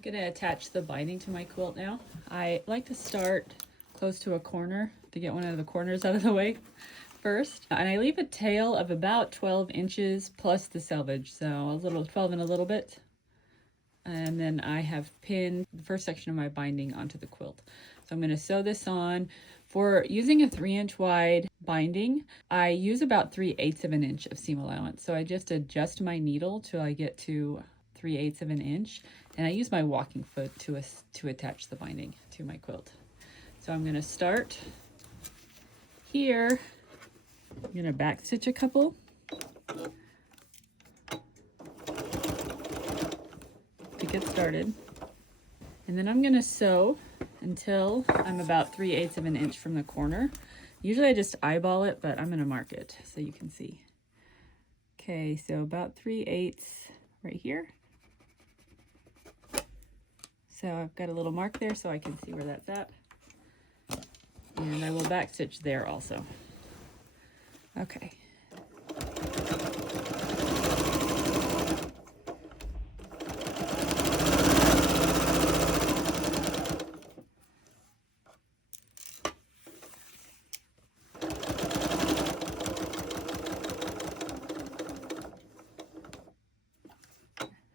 I'm going to attach the binding to my quilt now. I like to start close to a corner to get one of the corners out of the way first. And I leave a tail of about 12 inches plus the selvage, so a little 12 and a little bit. And then I have pinned the first section of my binding onto the quilt. So I'm going to sew this on. For using a 3-inch wide binding, I use about 3/8 of an inch of seam allowance. So I just adjust my needle till I get to 3/8 of an inch, and I use my walking foot to attach the binding to my quilt. So I'm going to start here. I'm going to back stitch a couple. To get started. And then I'm going to sew until I'm about 3/8 of an inch from the corner. Usually I just eyeball it, but I'm going to mark it so you can see. Okay, so about 3/8 right here. So I've got a little mark there so I can see where that's at. And I will back stitch there also. Okay.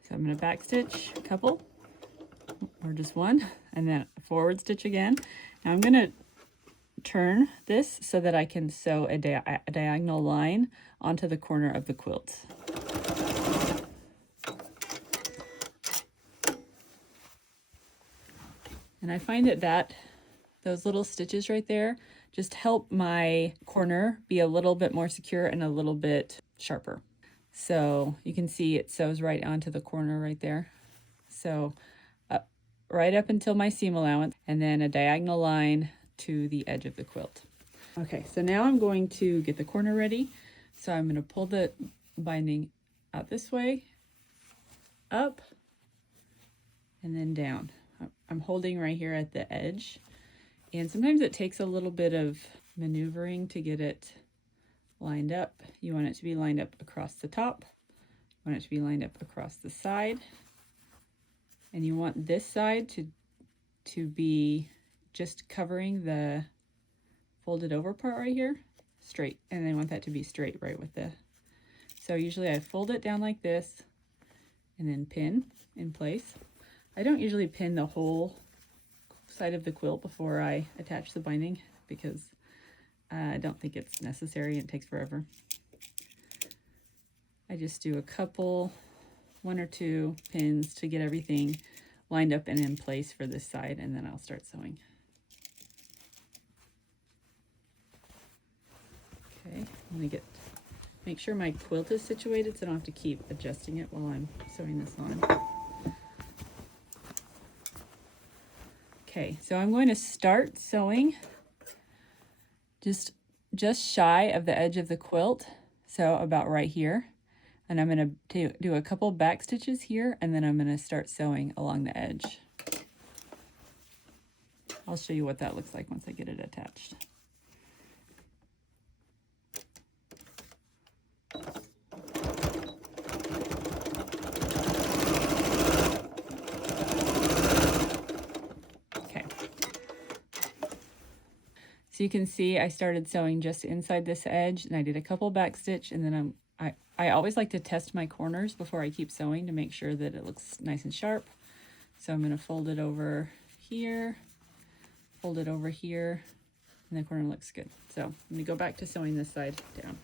So I'm going to back stitch a couple, or just one, and then forward stitch again. Now I'm going to turn this so that I can sew a diagonal line onto the corner of the quilt. And I find that those little stitches right there just help my corner be a little bit more secure and a little bit sharper. So you can see it sews right onto the corner right there. So right up until my seam allowance, and then a diagonal line to the edge of the quilt. Okay, so now I'm going to get the corner ready. So I'm going to pull the binding out this way, up, and then down. I'm holding right here at the edge. And sometimes it takes a little bit of maneuvering to get it lined up. You want it to be lined up across the top. You want it to be lined up across the side. And you want this side to be just covering the folded over part right here, straight. And I want that to be straight right with the, so usually I fold it down like this and then pin in place. I don't usually pin the whole side of the quilt before I attach the binding because I don't think it's necessary. It takes forever. I just do a couple, 1 or 2 pins to get everything lined up and in place for this side, and then I'll start sewing. Okay, let me make sure my quilt is situated so I don't have to keep adjusting it while I'm sewing this on. Okay, so I'm going to start sewing just shy of the edge of the quilt, so about right here. And I'm going to do a couple back stitches here, and then I'm going to start sewing along the edge. I'll show you what that looks like once I get it attached. Okay. So you can see I started sewing just inside this edge, and I did a couple back stitch, and then I always like to test my corners before I keep sewing to make sure that it looks nice and sharp. So I'm going to fold it over here, fold it over here, and the corner looks good. So I'm going to go back to sewing this side down.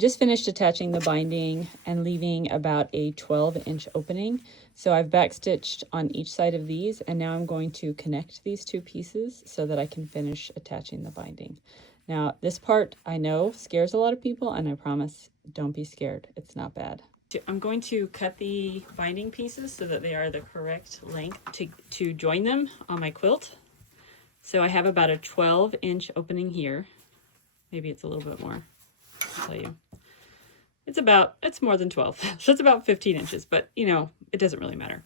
just finished attaching the binding and leaving about a 12-inch opening. So I've backstitched on each side of these, and now I'm going to connect these two pieces so that I can finish attaching the binding. Now, this part I know scares a lot of people, and I promise, don't be scared. It's not bad. I'm going to cut the binding pieces so that they are the correct length to join them on my quilt. So I have about a 12-inch opening here. Maybe it's a little bit more, I'll tell you. It's more than 12, so it's about 15 inches, but you know, it doesn't really matter.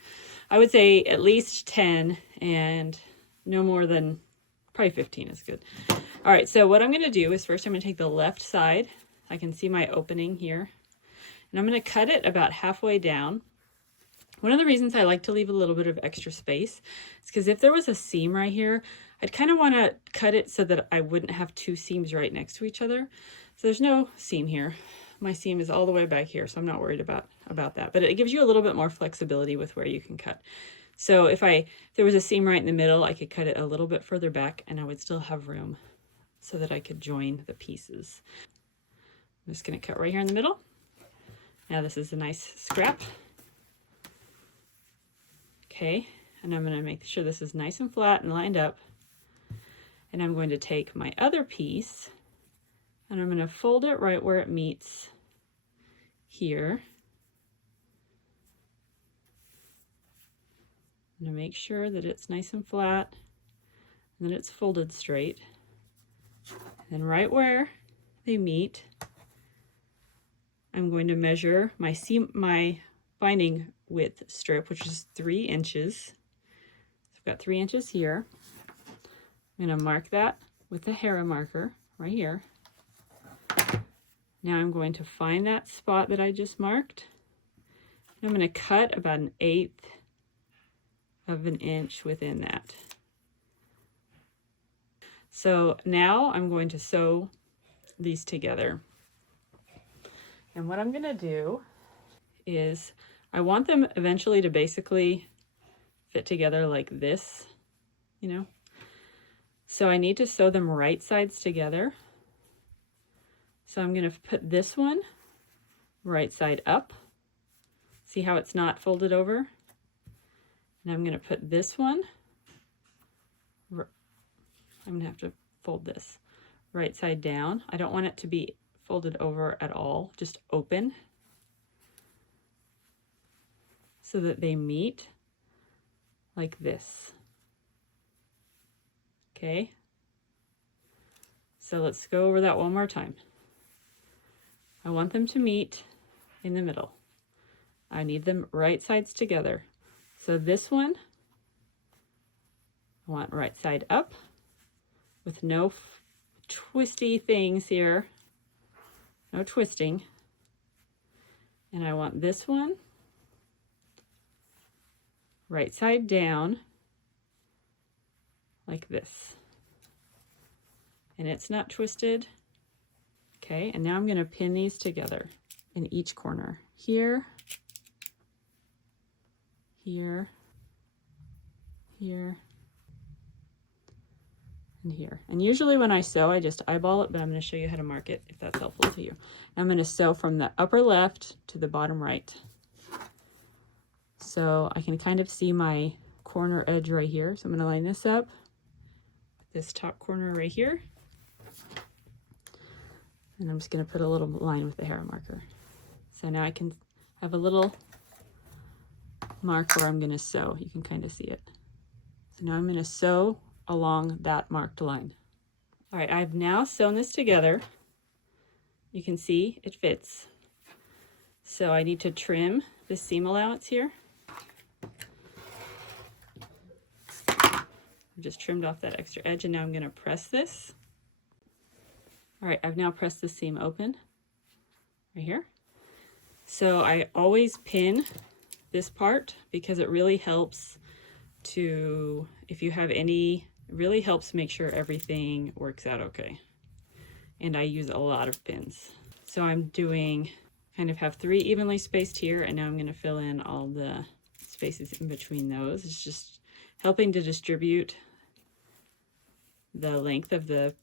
I would say at least 10 and no more than, probably 15 is good. All right, so what I'm gonna do is first I'm gonna take the left side. I can see my opening here. And I'm gonna cut it about halfway down. One of the reasons I like to leave a little bit of extra space is because if there was a seam right here, I'd kind of want to cut it so that I wouldn't have two seams right next to each other. So there's no seam here. My seam is all the way back here, so I'm not worried about that. But it gives you a little bit more flexibility with where you can cut. So if there was a seam right in the middle, I could cut it a little bit further back and I would still have room so that I could join the pieces. I'm just going to cut right here in the middle. Now this is a nice scrap. Okay, and I'm going to make sure this is nice and flat and lined up. And I'm going to take my other piece and I'm going to fold it right where it meets here. I'm going to make sure that it's nice and flat and that it's folded straight. And right where they meet, I'm going to measure my binding width strip, which is 3 inches. So I've got 3 inches here. I'm going to mark that with the Hera marker right here. Now I'm going to find that spot that I just marked. And I'm going to cut about 1/8 of an inch within that. So now I'm going to sew these together. And what I'm going to do is I want them eventually to basically fit together like this, you know. So I need to sew them right sides together. So I'm going to put this one right side up. See how it's not folded over? And I'm going to put this one, I'm going to have to fold this right side down. I don't want it to be folded over at all, just open, so that they meet like this. Okay, so let's go over that one more time. I want them to meet in the middle. I need them right sides together. So this one, I want right side up with no twisty things here, no twisting. And I want this one right side down like this. And it's not twisted. Okay, and now I'm going to pin these together in each corner. Here, here, here, and here. And usually when I sew, I just eyeball it, but I'm going to show you how to mark it if that's helpful to you. I'm going to sew from the upper left to the bottom right. So I can kind of see my corner edge right here. So I'm going to line this up, this top corner right here. And I'm just going to put a little line with the Hera marker. So now I can have a little mark where I'm going to sew. You can kind of see it. So now I'm going to sew along that marked line. All right, I've now sewn this together. You can see it fits. So I need to trim the seam allowance here. I've just trimmed off that extra edge, and now I'm going to press this. All right, I've now pressed the seam open right here. So I always pin this part because it really helps to, if you have any, it really helps make sure everything works out okay. And I use a lot of pins. So I'm doing, kind of have 3 evenly spaced here, and now I'm going to fill in all the spaces in between those. It's just helping to distribute the length of the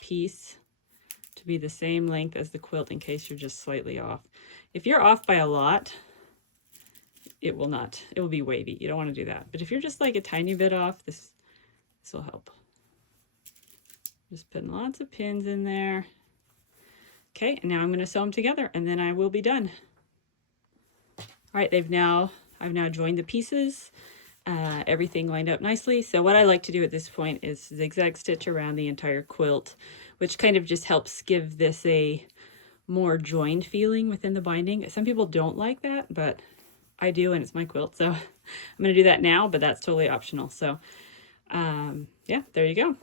piece to be the same length as the quilt in case you're just slightly off. If you're off by a lot, it will be wavy. You don't want to do that. But if you're just like a tiny bit off, this will help. Just putting lots of pins in there. Okay, and now I'm going to sew them together and then I will be done. All right, I've now joined the pieces. Everything lined up nicely. So what I like to do at this point is zigzag stitch around the entire quilt, which kind of just helps give this a more joined feeling within the binding. Some people don't like that, but I do, and it's my quilt, so I'm going to do that now, but that's totally optional. So yeah, there you go.